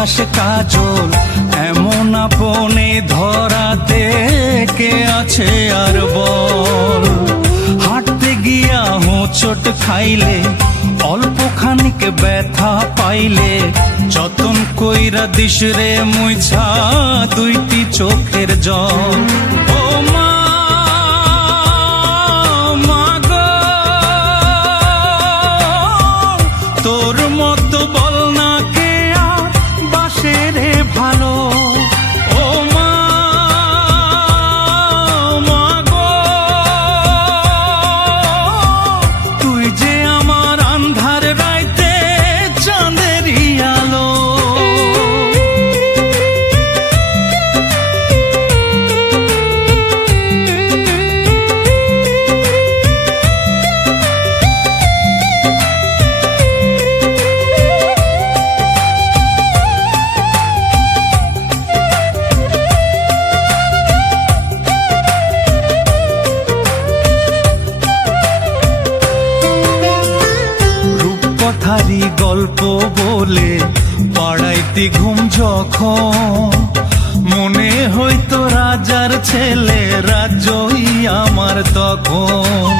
মাখাস কাজল, এমন আপনে ধরাতে কে আছে আর বল। হাঁটতে গিয়া হোঁচট খাইলে, অল্প খানিক ব্যথা পাইলে, যতন কইরা দিস রে মুইছা দুইটি চোখের জল। ও মা তোর মতো বল না কে আর বাসে রে ভালো। ও মা গো, তুই যে আমার আন্ধার রাইতে চাঁদেরই আলো। কথারি গল্প বলে পাড়াইতি ঘুম যখন, মনে হইতো রাজার ছেলে রাজ্যই আমার তখন।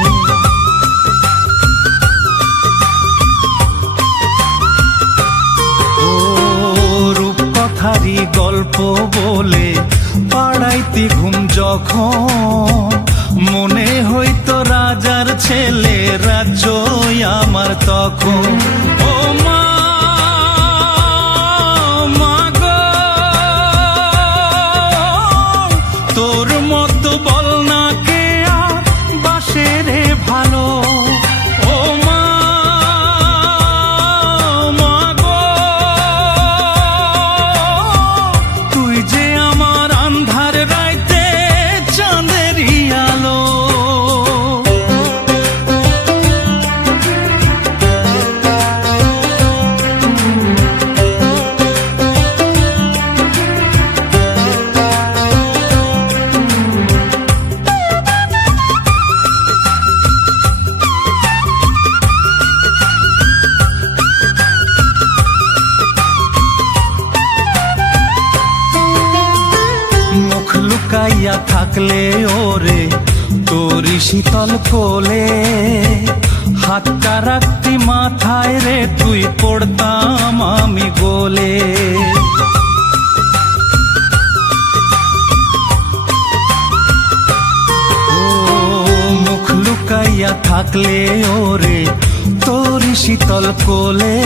ও রূপকথারি গল্প বলে পাড়াইতি ঘুম যখন, মনে হইতো রাজার ছেলে রাজ্যই আমার তখন। ও মা গো, তোর মতো বল না কে আর বাসে রে ভালো। ও মা গো, তুই যে আমার আন্ধার রাইতে চাঁদেরই আলো। লুকাইয়া থাকলে ওরে তোরি শীতল কোলে, হাতটা রাখতি মাথায় রে তুই পড়তাম আমি গোলে। ও মুখ লুকাইয়া থাকলে ওরে তোরি শীতল কোলে,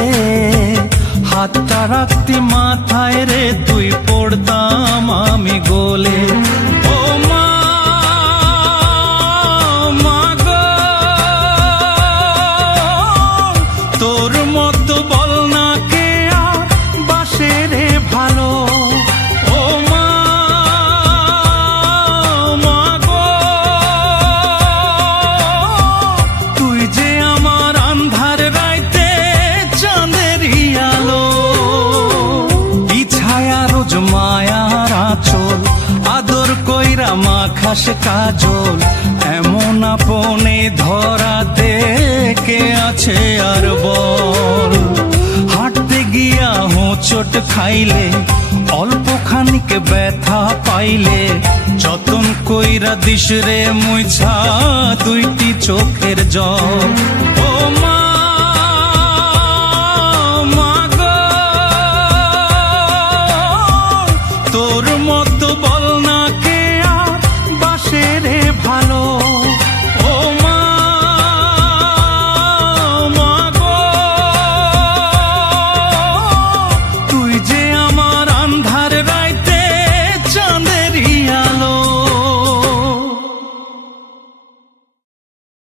হাতটা রাখতি মাথায় রে তুই পড়তাম আমি গোলে। ও মা গো, তোর মতো বল না কে আর বাসে রে ভালো। ও মা গো, তুই যে আমার আন্ধার রাইতে চাঁদেরই আলো। ইছায়া রোজ মায়ার আঁচল, আদর কইরা মাখাস কাজল, এমন আপনে ধরাতে কে আছে আর বল। হাঁটতে গিয়া হোঁচট খাইলে, অল্প খানিক ব্যথা পাইলে, যতন কইরা দিস রে মুইছা দুইটি চোখের জল। ও মা গো, তোর মতো বল না কে আর বাসে রে ভালো।